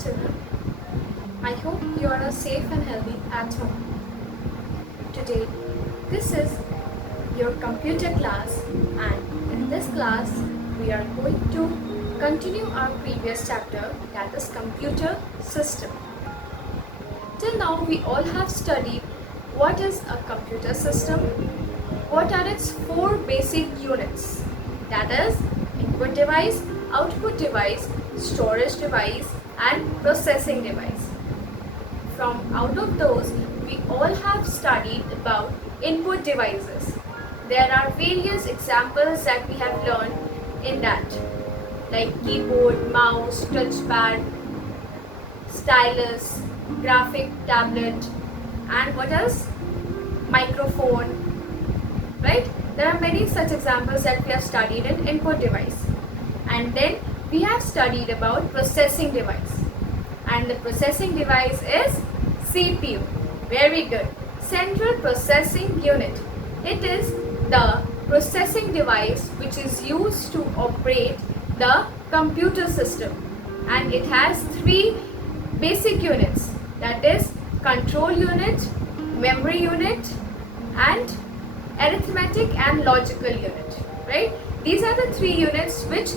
children. I hope you are safe and healthy at home. Today, this is your computer class, and in this class, we are going to continue our previous chapter, that is computer system. Till now, we all have studied what is a computer system, what are its four basic units, that is input device, output device, storage device and processing device. From out of those, we all have studied about input devices. There are various examples that we have learned in that, like keyboard, mouse, touchpad, stylus, graphic tablet, and what else? Microphone, right? There are many such examples that we have studied in input device. And then we have studied about processing device. And the processing device is CPU. Very good. Central Processing Unit. It is the processing device which is used to operate the computer system. And it has three basic units. That is control unit, memory unit, and arithmetic and logical unit, right? These are the three units which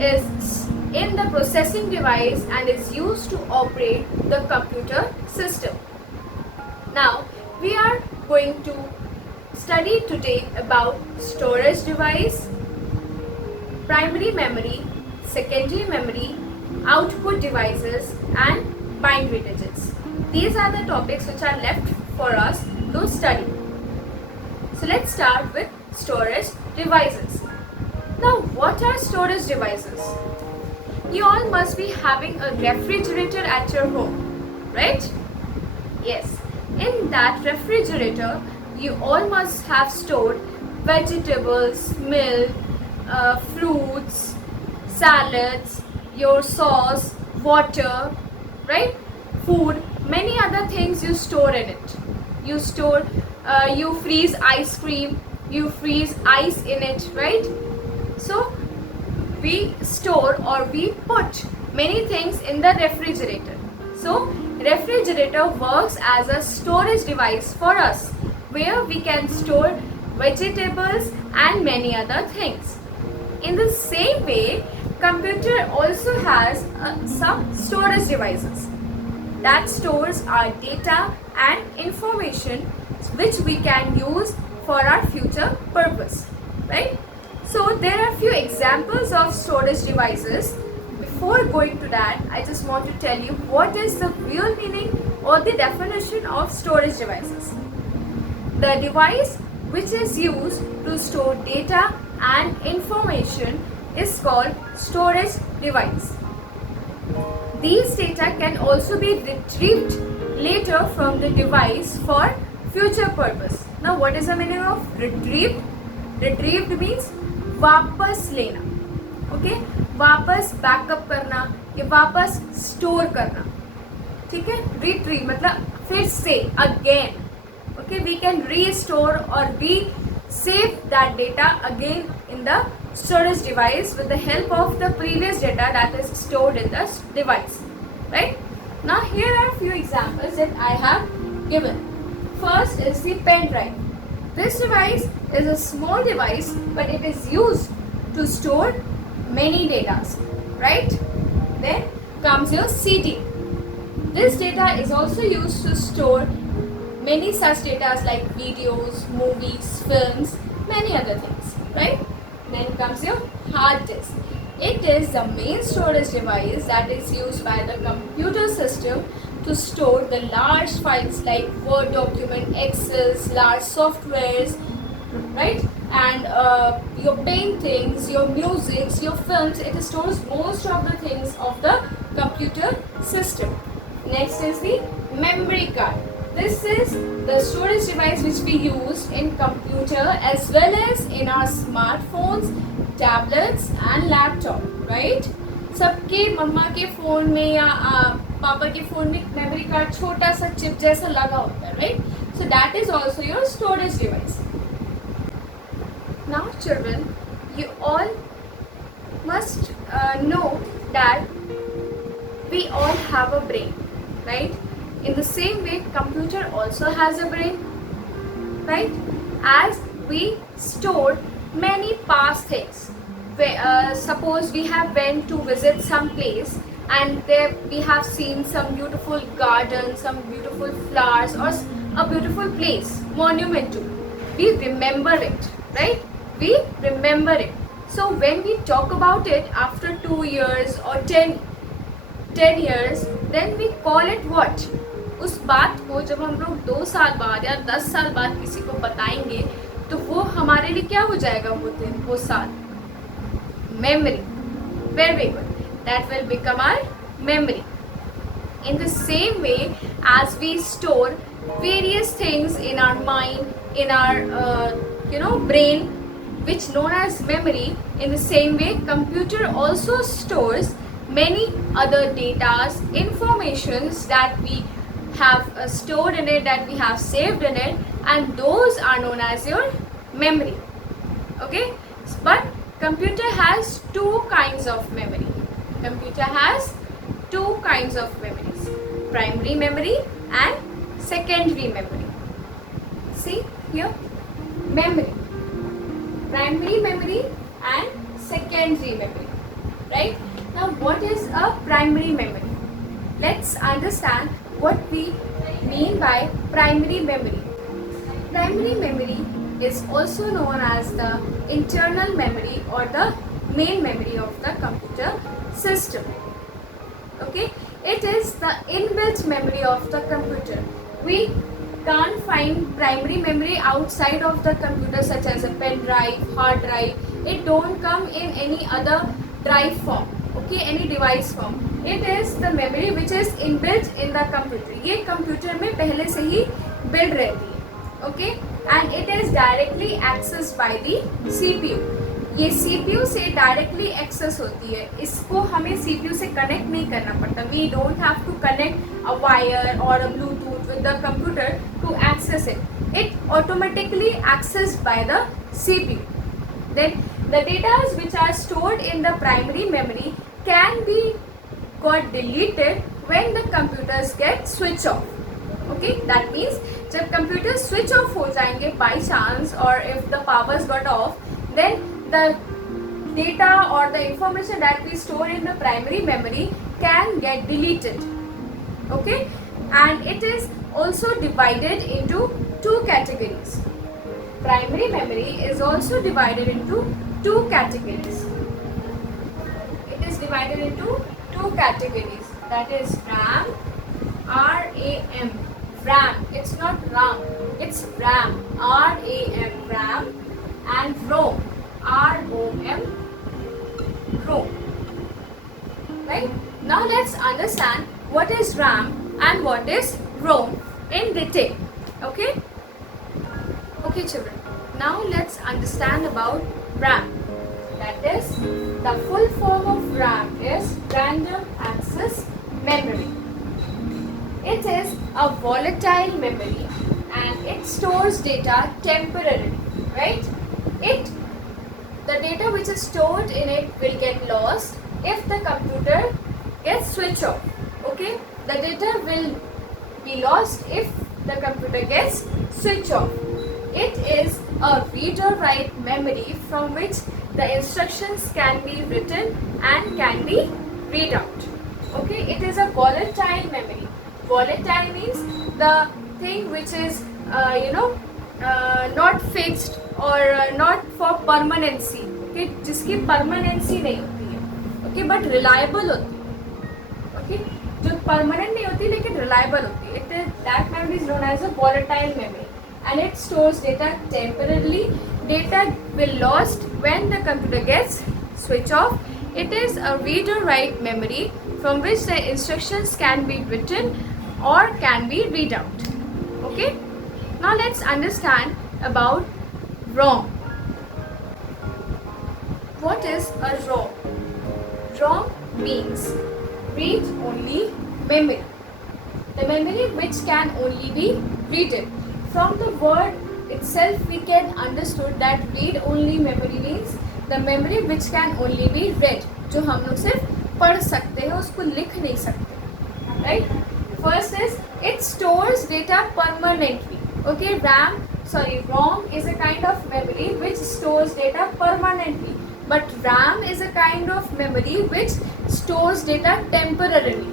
is in the processing device and is used to operate the computer system. Now we are going to study today about storage device, primary memory, secondary memory, output devices and binary digits. These are the topics which are left for us to study. So let's start with storage devices. Now, what are storage devices? You all must be having a refrigerator at your home, right? Yes. In that refrigerator, you all must have stored vegetables, milk, fruits, salads, your sauce, water, right? Food, many other things you store in it. You freeze ice cream, you freeze ice in it, right? So we store or we put many things in the refrigerator. So refrigerator works as a storage device for us, where we can store vegetables and many other things. In the same way, computer also has some storage devices that stores our data and information which we can use for our future purpose, right? So there are few examples of storage devices. Before going to that, I just want to tell you what is the real meaning or the definition of storage devices. The device which is used to store data and information is called storage device. These data can also be retrieved later from the device for future purpose. Now what is the meaning of retrieved? Retrieved means वापस लेना, okay? वापस backup करना या वापस store करना, ठीक है? Retrieve मतलब फिर से again, okay? We can restore or resave save that data again in the storage device with the help of the previous data that is stored in the device, right? Now here are a few examples that I have given. First is the pen drive. This device is a small device, but it is used to store many data, right? Then comes your CD. This data is also used to store many such data like videos, movies, films, many other things, right? Then comes your hard disk. It is the main storage device that is used by the computer system to store the large files like Word document, Excel, large softwares, right? And your paintings, your musics, your films, it stores most of the things of the computer system. Next is the memory card. This is the storage device which we use in computer as well as in our smartphones, tablets and laptop, right? सबके मम्मा के phone में या पापा के phone में memory card छोटा सा chip जैसा लगा होता है, right? So that is also your storage device. Now children, you all must know that we all have a brain, right? In the same way, computer also has a brain, right? As we store many past things. Suppose we have went to visit some place and there we have seen some beautiful garden, some beautiful flowers, or a beautiful place, monument too. We remember it, right? We remember it. So when we talk about it after 2 years or 10 years, then we call it what? उस बात को जब हम लोग 2 साल बाद या 10 साल बाद किसी को बताएंगे तो वो हमारे लिए क्या हो जाएगा वो दिन, वो साल? Memory. Very good. That will become our memory. In the same way as we store various things in our mind, in our brain, which known as memory, in the same way computer also stores many other datas, informations that we have stored in it, that we have saved in it, and those are known as your memory. Okay, but computer has two kinds of memory. Computer has two kinds of memories: primary memory and secondary memory. See here, memory, primary memory and secondary memory, right? Now what is a primary memory? Let's understand what we mean by primary memory. Primary memory is also known as the internal memory or the main memory of the computer system. Okay, it is the inbuilt memory of the computer. We can't find primary memory outside of the computer, such as a pen drive, hard drive. It don't come in any other drive form, okay, any device form. It is the memory which is inbuilt in the computer. ये computer में पहले से ही build रहती है, okay, and it is directly accessed by the CPU. ये CPU से directly access होती है, इसको हमें CPU से कनेक्ट नहीं करना पड़ता. We don't have to connect a wire or a Bluetooth with the computer to access it. It automatically accessed by the CPU. Then the data which are stored in the primary memory can be got deleted when the computers get switch off. Okay, that means जब computers switch off हो जाएंगे by chance, or if the powers got off, then the data or the information that we store in the primary memory can get deleted. Okay, and it is also divided into two categories. Primary memory is also divided into two categories. It is divided into two categories, that is RAM, RAM, RAM. It's not RAM, it's RAM, RAM, RAM, and ROM, ROM, ROM. Right? Now let's understand what is RAM and what is ROM in detail. Okay? Okay, children. Now let's understand about RAM. That is, the full form of RAM is Random Access Memory. It is a volatile memory and it stores data temporarily, right? The data which is stored in it will get lost if the computer gets switched off. Okay, the data will be lost if the computer gets switched off. It is a read or write memory from which the instructions can be written and can be read out. Okay, it is a volatile memory. Volatile means the thing which is not fixed or not for permanency. Okay, जिसकी permanency नहीं होती है. Okay, but reliable होती है. Okay, जो permanent नहीं होती लेकिन reliable होती है. That memory is known as a volatile memory, and it stores data temporarily. Data will lost when the computer gets switch off. It is a read or write memory from which the instructions can be written or can be read out. Okay, now let's understand about ROM. What is a ROM? ROM means read only memory, the memory which can only be read. From the word itself we can understood that read only memory means the memory which can only be read, जो हम लोग सिर्फ पढ़ सकते हैं, उसको लिख नहीं सकते. right? First is it stores data permanently. Okay, ROM is a kind of memory which stores data permanently, but RAM is a kind of memory which stores data temporarily,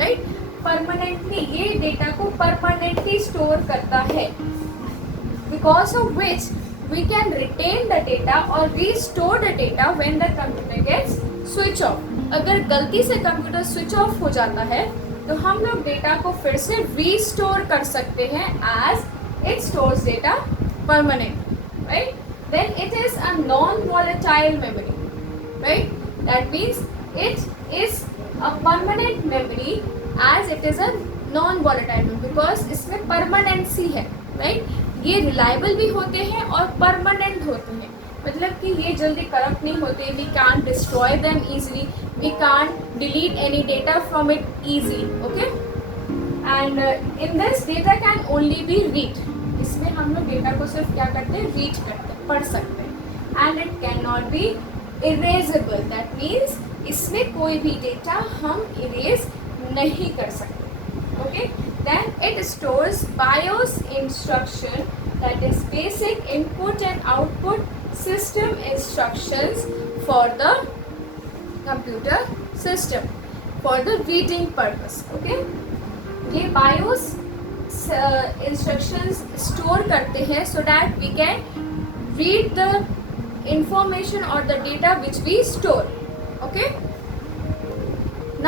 right? Permanently ये data को permanently store करता है, because of which we can retain the data or restore the data when the computer gets switch off. अगर गलती से computer switch off हो जाता है तो हम लोग डेटा को फिर से रीस्टोर कर सकते हैं as it stores data permanently, right? Then it is a non-volatile memory, right? That means it is a permanent memory as it is a non-volatile memory because इसमें permanency है, right? ये reliable भी होते हैं और परमानेंट होते हैं, मतलब कि ये जल्दी करप्ट नहीं होते. We can't destroy them easily, we can't delete any data from it easily. Okay, and in this data can only be read. इसमें हम लोग डेटा को सिर्फ क्या करते हैं, रीड करते हैं, पढ़ सकते हैं. And it can not be erasable, that means इसमें कोई भी डेटा हम इरेज नहीं कर सकते. Okay, then it stores BIOS instruction, that is basic input and output system instructions for the computer system for the reading purpose. Okay, ये BIOS instructions store करते हैं so that we can read the information or the data which we store. Okay,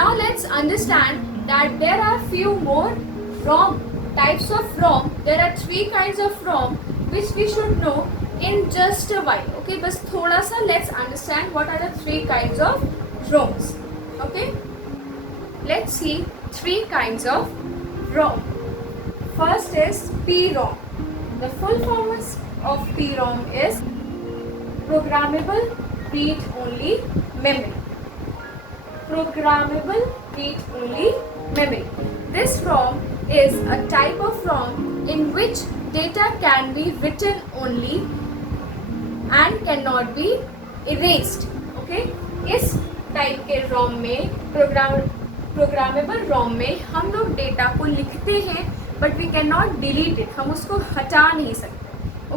now let's understand that there are few more ROM types of ROM. There are 3 kinds of ROM which we should know in just a while. Okay, बस थोड़ा सा let's understand what are the 3 kinds of ROMs. Okay, let's see 3 kinds of ROM. First is PROM. The full form of PROM is Programmable Read Only Memory. Programmable Read Only Memory. This ROM is a type of ROM in which data can be written only and cannot be erased. Okay, इस type के ROM में, programmable ROM में हम लोग data को लिखते हैं but we cannot delete it. हम उसको हटा नहीं सकते.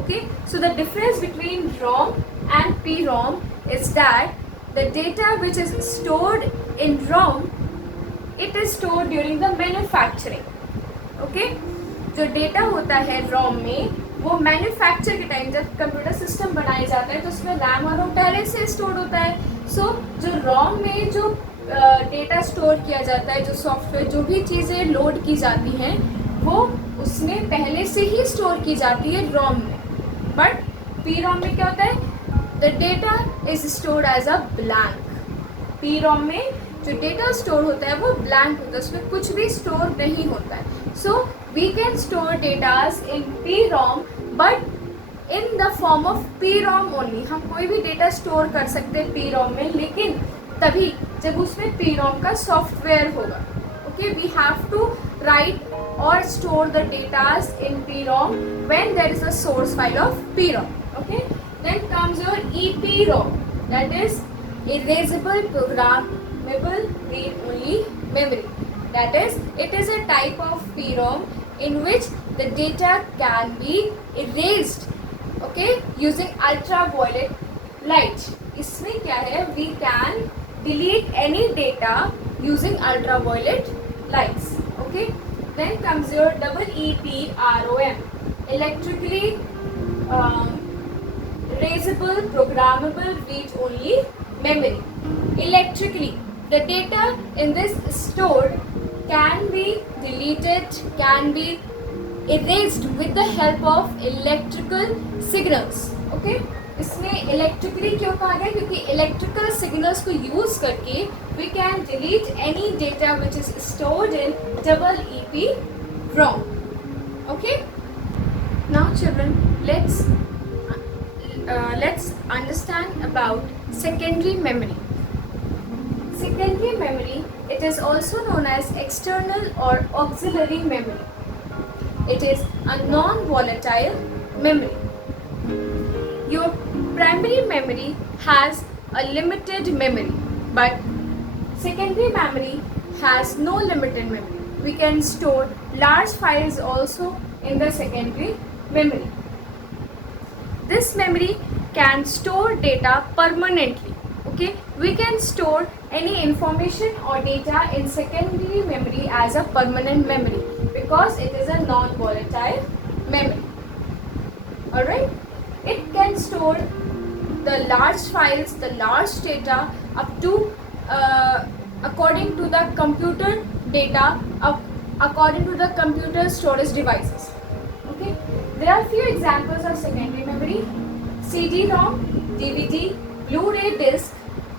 Okay, so the difference between ROM and PROM is that the data which is stored in ROM, it is stored during the manufacturing. Okay, जो डेटा होता है ROM में वो मैन्युफैक्चर के टाइम जब कंप्यूटर सिस्टम बनाया जाता है तो उसमें रैम और रोम पहले से स्टोर होता है. सो जो ROM में जो डेटा स्टोर किया जाता है, जो सॉफ्टवेयर, जो भी चीज़ें लोड की जाती हैं वो उसमें पहले से ही स्टोर की जाती है ROM में. बट PROM में क्या होता है, the data is stored as a blank. PROM में जो डेटा स्टोर होता है वो ब्लैंक होता है, उसमें कुछ भी स्टोर नहीं होता है. So we can store datas in PROM but in the form of PROM only. हम कोई भी डेटा स्टोर कर सकते हैं PROM में, लेकिन तभी जब उसमें PROM का सॉफ्टवेयर होगा. Okay, we have to write or store the datas in PROM when there is a source file of PROM. Okay, then comes your EPROM, that is erasable programmable read only memory. That is, it is a type of PROM in which the data can be erased, okay, using ultraviolet light. इसमें क्या है, we can delete any data using ultraviolet lights. Okay, then comes your EEPROM, electrically erasable programmable read only memory. Electrically, the data in this stored can be deleted, can be erased with the help of electrical signals. Okay, इसमें electrically क्यों कहा गया, क्योंकि electrical signals को use करके we can delete any data which is stored in EEPROM. Okay, now children, let's understand about secondary memory. Secondary memory, it is also known as external or auxiliary memory. It is a non-volatile memory. Your primary memory has a limited memory, but secondary memory has no limited memory. We can store large files also in the secondary memory. This memory can store data permanently. Okay, we can store any information or data in secondary memory as a permanent memory because it is a non-volatile memory. Alright, it can store the large files, the large data up to according to the computer data, according to the computer storage devices. Okay, there are few examples of secondary memory: CD-ROM, DVD, Blu-ray disc,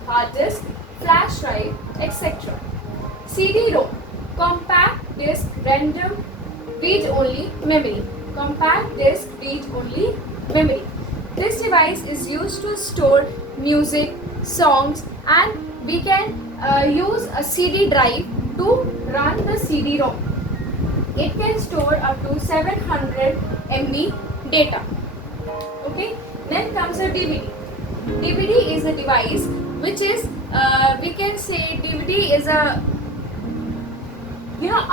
hard disk, flash drive, etc. CD-ROM, compact disc random read-only memory. Compact disc read-only memory. This device is used to store music, songs, and we can use a CD drive to run the CD-ROM. It can store up to 700 MB data. Okay, then comes a DVD. DVD is a device which is we can say DVD is a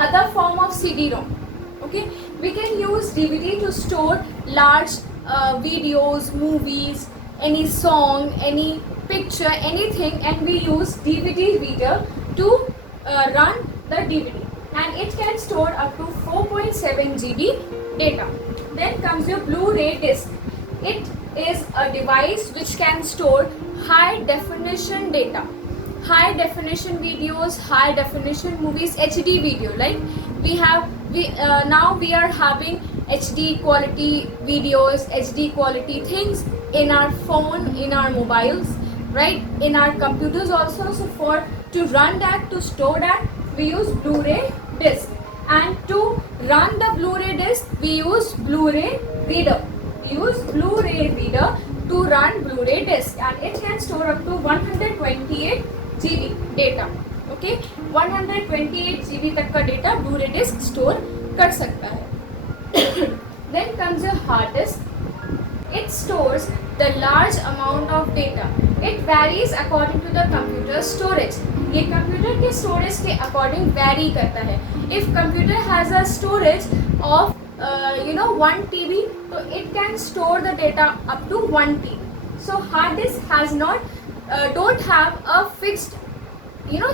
other form of CD-ROM. Okay, we can use DVD to store large videos, movies, any song, any picture, anything, and we use DVD reader to run the DVD, and it can store up to 4.7 GB data. Then comes your Blu-ray disc. It is a device which can store high definition data, high definition videos, high definition movies, HD video. Like now we are having HD quality videos, HD quality things in our phone, in our mobiles, right, in our computers also. So to run that, to store that, we use Blu-ray disc, and to run the Blu-ray disc we use Blu-ray reader. We use Blu-ray reader to run Blu-ray disc, and it can store up to 128 GB data. Okay, 128 GB तक का data Blu-ray disc store कर सकता है. Then comes your hard disk. It stores the large amount of data. It varies according to the computer storage. ये computer के storage के according vary करता है. If computer has a storage of 1 TB, so it can store the data up to 1 TB. So hard disk has not don't have a fixed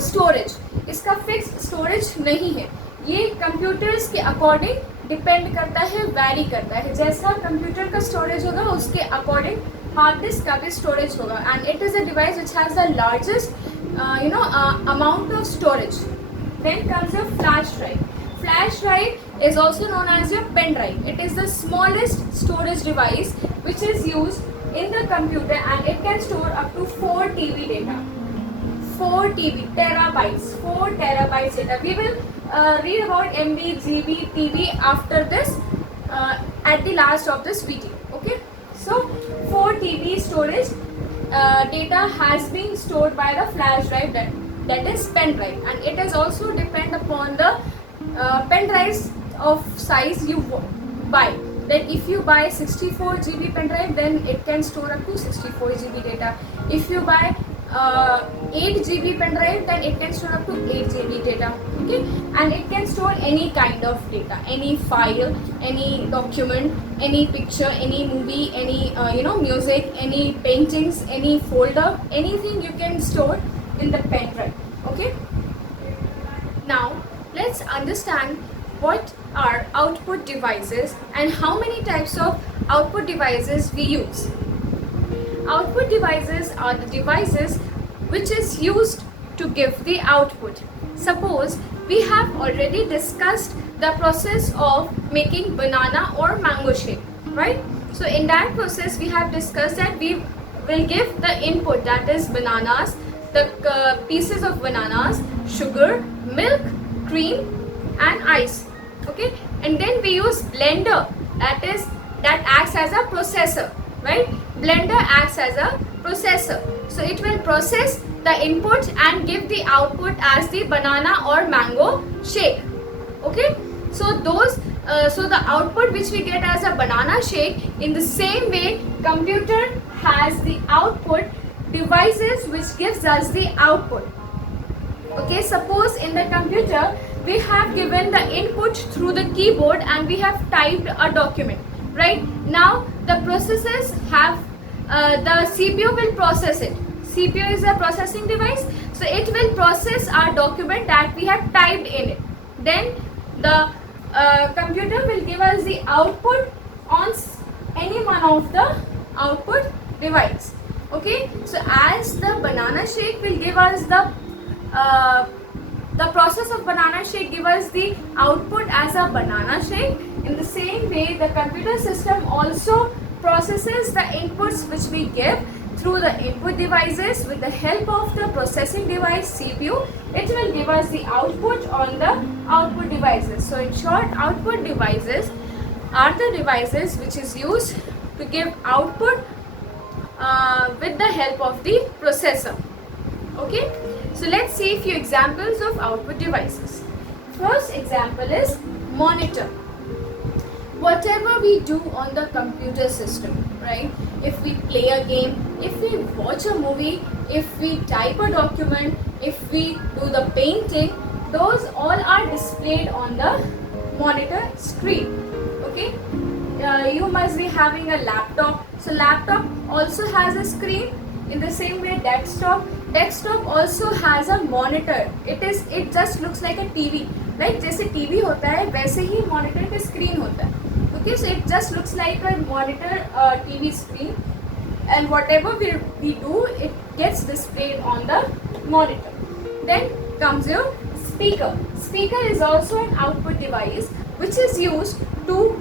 storage. इसका fixed storage नहीं है. ये computers के according depend करता है, vary करता है. जैसा कंप्यूटर का स्टोरेज होगा उसके अकॉर्डिंग हार्ड डिस्क का भी स्टोरेज होगा. And it is a device which has the largest amount of storage. Then comes your flash drive. Flash drive is also known as your pen drive. It is the smallest storage device which is used in the computer, and it can store up to 4 TB data. 4 TB, terabytes, 4 terabytes data. We will read about MB, GB, TB after this at the last of this video. Okay, so 4 TB storage data has been stored by the flash drive, that is pen drive, and it is also depend upon the pen drives of size you buy. Then if you buy 64 GB pen drive, then it can store up to 64 GB data. If you buy 8 GB pen drive, then it can store up to 8 GB data. Okay, and it can store any kind of data, any file, any document, any picture, any movie, any music, any paintings, any folder, anything you can store in the pen drive. Okay, now let's understand what are output devices and how many types of output devices we use. Output devices are the devices which is used to give the output. Suppose we have already discussed the process of making banana or mango shake, right? So in that process we have discussed that we will give the input, that is bananas, the pieces of bananas, sugar, milk, cream and ice. Okay, and then we use blender, that acts as a processor, right? Blender acts as a processor, so it will process the input and give the output as the banana or mango shake. Okay, so the output which we get as a banana shake, in the same way computer has the output devices which gives us the output. Okay, suppose in the computer we have given the input through the keyboard and we have typed a document. Right now the processes have the CPU will process it. CPU is a processing device, so it will process our document that we have typed in it. Then the computer will give us the output on any one of the output device. Okay, so as the banana shake will give us the process of banana shake give us the output as a banana shake. In the same way, the computer system also processes the inputs which we give through the input devices. With the help of the processing device CPU, it will give us the output on the output devices. So in short, output devices are the devices which is used to give output with the help of the processor. Okay, so let's see a few examples of output devices. First example is monitor. Whatever we do on the computer system, right? If we play a game, if we watch a movie, if we type a document, if we do the painting, those all are displayed on the monitor screen. Okay, you must be having a laptop, so laptop also has a screen. In the same way, desktop also has a monitor. It just looks like a TV, right? जैसे TV होता है वैसे ही monitor पे screen होता है. Okay, so it just looks like a monitor TV screen, and whatever we do, it gets displayed on the monitor. Then comes your speaker. Speaker is also an output device which is used to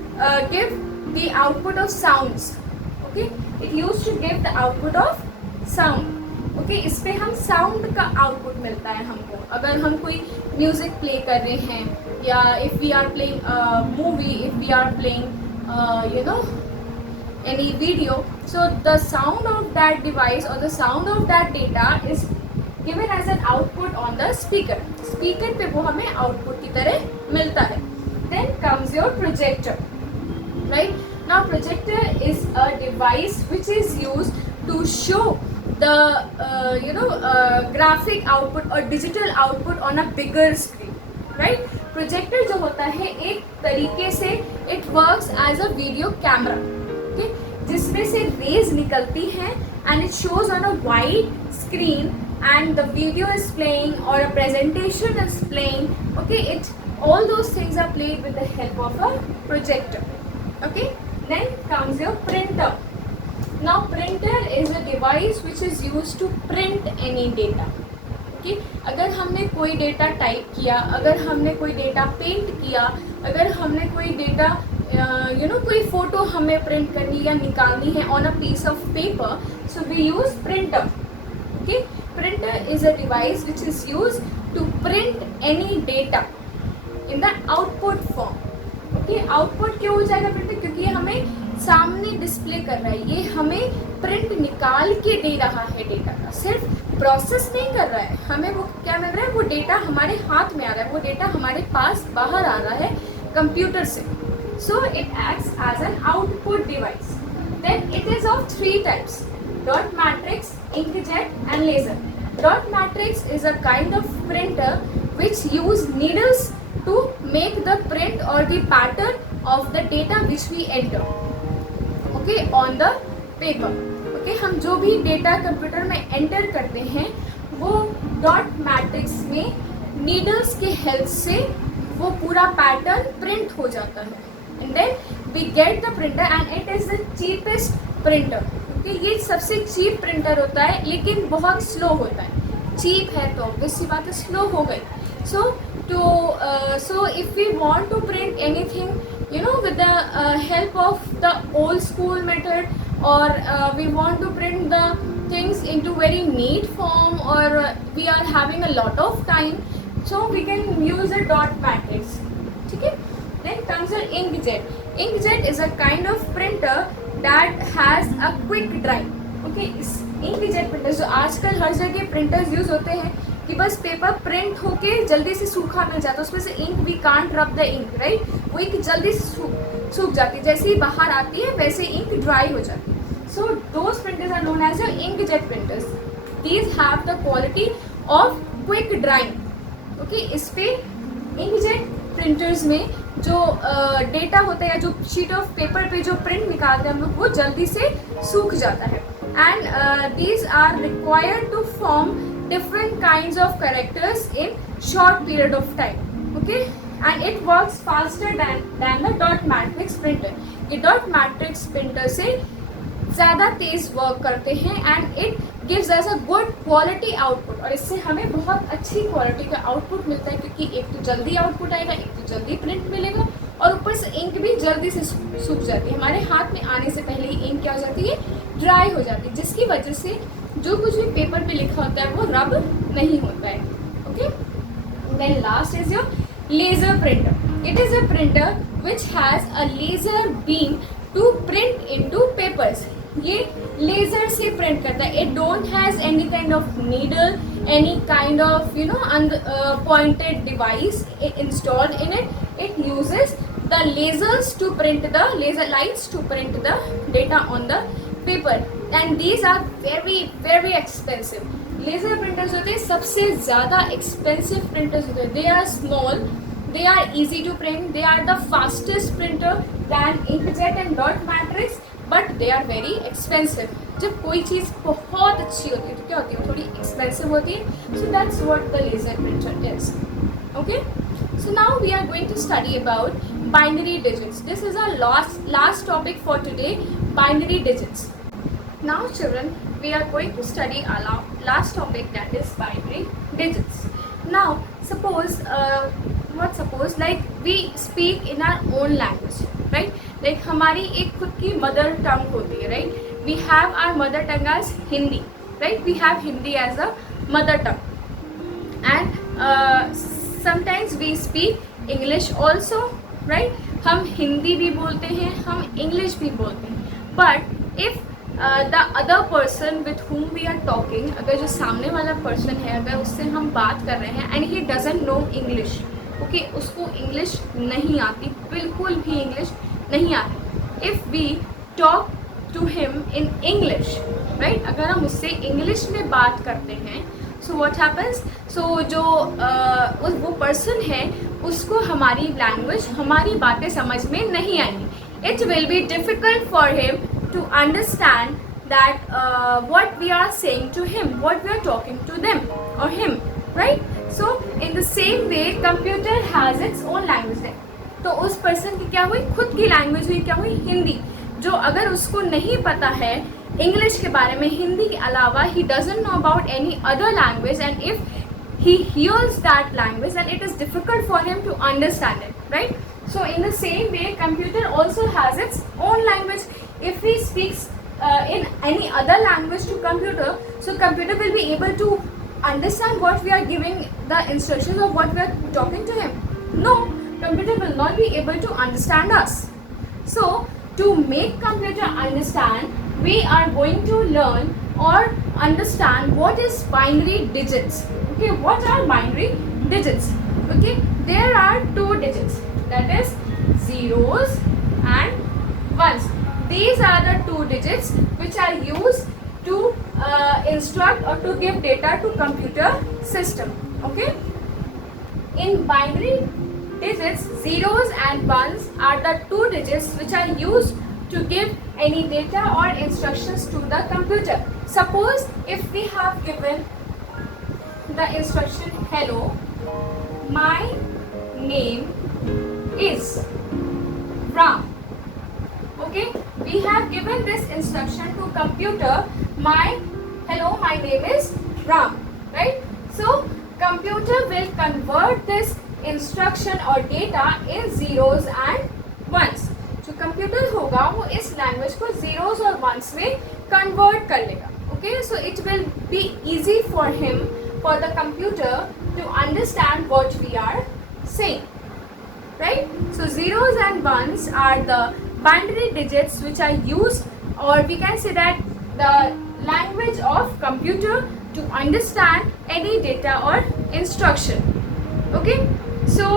give the output of sounds. Okay, it used to give the output of sound. Okay, इस पे हम sound का output मिलता है हमको. अगर हम कोई म्यूजिक प्ले कर रहे हैं, या if we are playing movie, if we are playing any video, so the sound of that device or the sound of that data is given as an output on the speaker. Speaker पे वो हमें output की तरह मिलता है. Then comes your projector, right? Now projector is a device which is used to show the graphic output or digital output on a bigger screen, right? Projector जो होता है एक तरीके से it works as a video camera, okay? जिसमें से rays निकलती हैं and it shows on a wide screen and the video is playing or a presentation is playing. Okay, all those things are played with the help of a projector. Okay, then comes your printer. Now printer is a device which is used to print any data. Okay, अगर हमने कोई data type किया, अगर हमने कोई data paint किया, अगर हमने कोई डेटा कोई फोटो हमें प्रिंट करनी या निकालनी है on a piece of paper, so we use printer. Okay, printer is a device which is used to print any data in the output form. Okay, output क्यों हो जाएगा printer? क्योंकि ये हमें सामने डिस्प्ले कर रहा है, ये हमें प्रिंट निकाल के दे रहा है डेटा का, सिर्फ प्रोसेस नहीं कर रहा है. हमें वो क्या मिल रहा है, वो डेटा हमारे हाथ में आ रहा है, वो डेटा हमारे पास बाहर आ रहा है कंप्यूटर से. So it acts as an output device. Then it is of 3 types: dot matrix, inkjet and laser. Dot matrix is a kind of printer which use needles to make the print or the pattern of the data which we enter, okay, on the paper. Okay, हम जो भी data computer में enter करते हैं वो dot matrix में needles के help से वो पूरा पैटर्न प्रिंट हो जाता है. And then we get the printer and it is the cheapest printer. Okay, ये सबसे चीप प्रिंटर होता है लेकिन बहुत स्लो होता है. चीप है तो ऑब्वियस सी बात है स्लो हो गई. So if we want to print anything, with the help of the old school method, or we want to print the things into very neat form, or we are having a lot of time, so we can use a dot matrix. Okay, then comes your inkjet. Inkjet is a kind of printer that has a quick dry. Okay, inkjet printers जो आजकल हर जगह printers use होते हैं कि बस paper print होके जल्दी से सूखा मिल जाता है, उसमें से ink we can't rub the ink, right? वो इंक जल्दी से सूख जाती है, जैसे ही बाहर आती है वैसे इंक ड्राई हो जाती है. So those printers are known as your inkjet printers. These have the quality of quick drying. Okay, इस पे इंकजेट प्रिंटर्स में जो डेटा होता है या जो शीट ऑफ पेपर पे जो प्रिंट निकालते हैं हम लोग, वो जल्दी से सूख जाता है. And these are required to form different kinds of characters in short period of time. Okay, and it works faster than the dot matrix printer. ये डॉट मैट्रिक्स प्रिंटर से ज़्यादा तेज़ वर्क करते हैं and it gives us a good quality output. और इससे हमें बहुत अच्छी क्वालिटी का आउटपुट मिलता है, क्योंकि एक तो जल्दी आउटपुट आएगा, एक तो जल्दी प्रिंट मिलेगा, और ऊपर से इंक भी जल्दी से सूख जाती है. हमारे हाथ में आने से पहले ही इंक क्या हो जाती है, ड्राई हो जाती है, जिसकी वजह से जो कुछ भी पेपर पे लिखा होता है वो रब नहीं होता है. Okay, then last is your laser printer. It is a printer which has a laser beam to print into papers. ये लेज़र से प्रिंट करता है. It don't has any kind of needle, any kind of pointed device installed in it. It uses the lasers to print the laser lights to print the data on the paper, and these are very very expensive. Laser printers होते हैं सबसे ज़्यादा expensive printers होते हैं. They are small, they are easy to print, they are the fastest printer than inkjet and dot matrix, but they are very expensive. जब कोई चीज़ बहुत अच्छी होती है तो क्या होती है, थोड़ी एक्सपेंसिव होती है. So that's what the laser printer is. Okay, so now we are going to study about binary digits. This is our last topic for today, binary digits. Now children, we are going to study our last topic, that is binary digits. Now suppose like we speak in our own language, right? Like हमारी एक खुद की mother tongue होती है, right? We have our mother tongue as Hindi, right? We have Hindi as a mother tongue, and sometimes we speak English also, right? हम हिंदी भी बोलते हैं, हम इंग्लिश भी बोलते हैं. But if the other person with whom we are talking, अगर जो सामने वाला person है, अगर उससे हम बात कर रहे हैं and he doesn't know English, okay, उसको इंग्लिश नहीं आती, बिल्कुल भी इंग्लिश नहीं आती. If we talk to him in English, right, अगर हम उससे इंग्लिश में बात करते हैं, सो व्हाट हैपन्स, सो जो वो पर्सन है उसको हमारी लैंग्वेज, हमारी बातें समझ में नहीं आएंगी. It will be difficult for him to understand that what we are saying to him, what we are talking to them or him, right? So in the same way computer has its own language. तो उस person की क्या हुई, खुद की language हुई, क्या हुई, हिंदी. जो अगर उसको नहीं पता है इंग्लिश के बारे में, हिंदी के अलावा he doesn't know about any other language, and if he hears that language then it is difficult for him to understand it, right? So in the same way computer also has its own language. If he speaks in any other language to computer, so computer will be able to understand what we are giving the instructions of what we are talking to him. No, computer will not be able to understand us. So to make computer understand, we are going to learn or understand what is binary digits. Okay, what are binary digits? Okay, there are two digits, that is zeros and ones. These are the two digits which are used to instruct or to give data to computer system. Okay, in binary digits, zeros and ones are the two digits which are used to give any data or instructions to the computer. Suppose if we have given the instruction, hello, my name is Ram. Okay, we have given this instruction to computer, hello, my name is Ram, right? So computer will convert this instruction or data in zeros and ones. जो computer होगा वो इस language को zeros और ones में convert कर लेगा. Okay, so it will be easy for him, for the computer to understand what we are saying, right? So zeros and ones are the binary digits which are used, or we can say that the language of computer to understand any data or instruction. Okay, so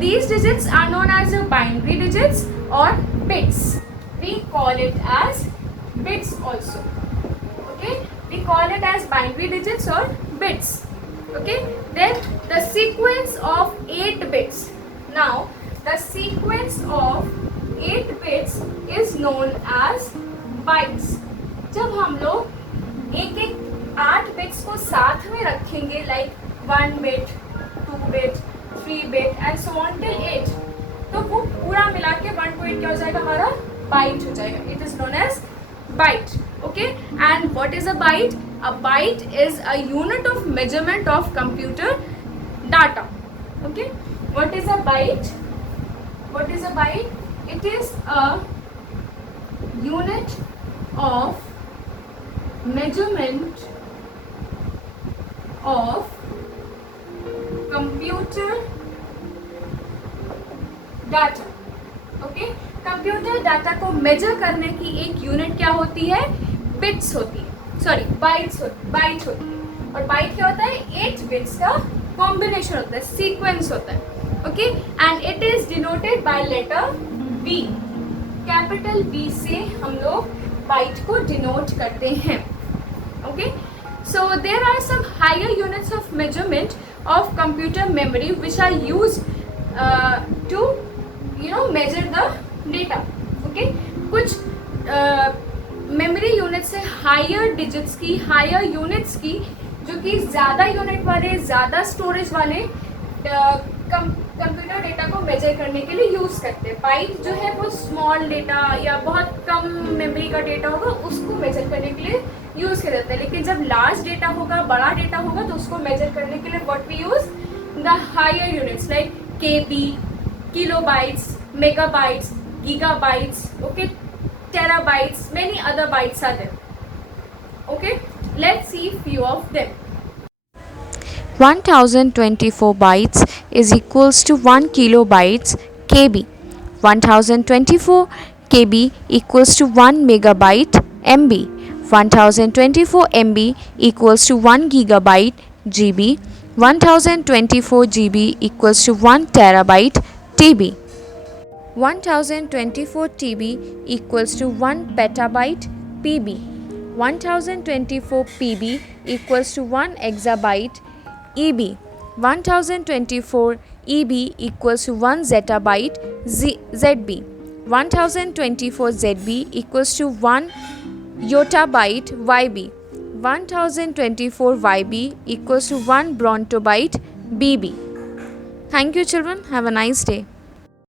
these digits are known as the binary digits or bits. We call it as bits also. Okay, we call it as binary digits or bits. Okay, then the sequence of 8 bits. Now, the sequence of 8 bits is known as bytes. जब हम लोग एक एक 8 bits को साथ में रखेंगे, like 1 bit, 2 bit, 3 bit and so on till 8, तो वो पूरा मिला के 1 to 8 क्या हो जाएगा, हमारा बाइट हो जाएगा. It is known as byte. Okay, and what is a byte? A byte is a unit of measurement of computer data. Okay, what is a byte? What is a byte? It is a unit of measurement of computer data. Okay, computer data को major करने की एक unit क्या होती है, bits होती है, sorry bite होती है. और बाइट क्या होता है, 8 बिट्स का कॉम्बिनेशन होता है, सीक्वेंस होता है. Okay, and it is denoted by letter B. Capital B से हम लोग बाइट को डिनोट करते हैं. Okay, so there are some higher units of measurement of computer memory which are used to measure the data. Okay, कुछ memory unit से higher digits की, higher units की, जो कि ज़्यादा यूनिट वाले, ज़्यादा स्टोरेज वाले कंप्यूटर डेटा को मेजर करने के लिए यूज़ करते हैं. बाइट जो है वो स्मॉल डेटा या बहुत कम मेमोरी का डेटा होगा, उसको मेजर करने के लिए यूज़ किया जाता है. लेकिन जब लार्ज डेटा होगा, बड़ा डेटा होगा, तो उसको मेजर करने के लिए what we use, the higher units like KB, kilobytes, megabytes, gigabytes, okay, terabytes, many other bytes are there. Okay, let's see few of them. 1024 bytes is equals to 1 kilobytes KB. 1024 KB equals to 1 megabyte MB. 1024 MB equals to 1 gigabyte GB. 1024 GB equals to 1 terabyte TB. 1024 TB equals to 1 petabyte PB. 1024 PB equals to 1 exabyte EB. 1024 EB equals to 1 zettabyte ZB. 1024 ZB equals to 1 yottabyte YB. 1024 YB equals to 1 brontobyte BB. Thank you children. Have a nice day.